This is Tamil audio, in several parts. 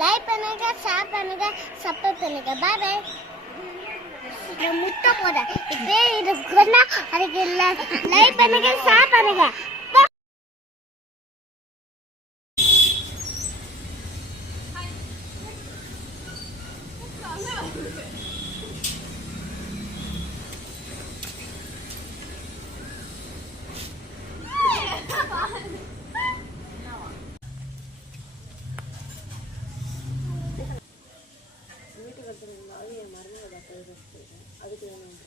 லைக் பண்ணுங்க, ஷேர் பண்ணுங்க, சப்ஸ்கிரைப் பண்ணுங்க. பாய் பாய். நான் முட்டை போடுறேன். இப்போ இது கொண்டா அதுக்கு லைக் பண்ணுங்க, ஷேர் பண்ணுங்க. வீட்டுக்கு எடுத்துருந்தாலும் என் மருமக டாக்டர் அதுக்கு வேணும்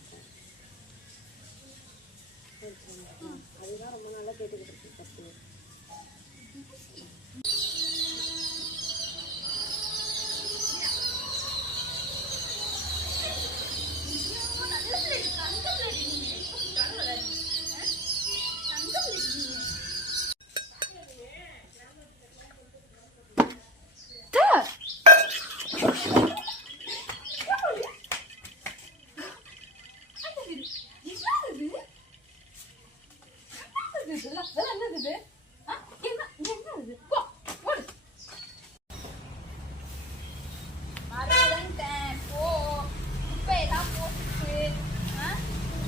அதுதான் ரொம்ப நல்லா கேட்டுக்கிட்டு இருக்கு ஃபஸ்ட்டு.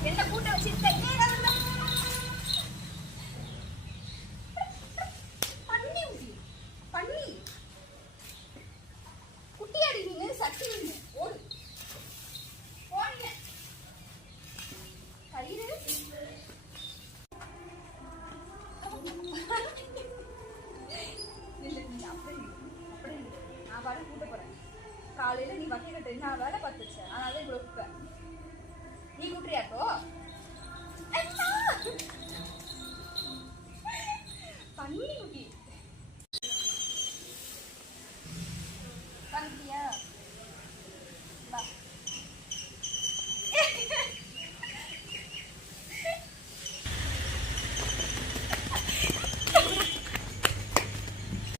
என்ன கூட்ட வச்சிருக்க? பண்ணி பண்ணி குட்டியாடி நீங்க சட்டி நீங்க ஓடு போங்க கயிறு நான் பாரு கூட்ட போறேன். காலையில நீ வக்கீல் கட்ட என்ன வேலை பார்த்துச்ச, அதனால இவ்வளவு குப்பை. நீ கூட்டுறியாக்கோ? பண்ணி குட்டி பண்ணிட்டியா?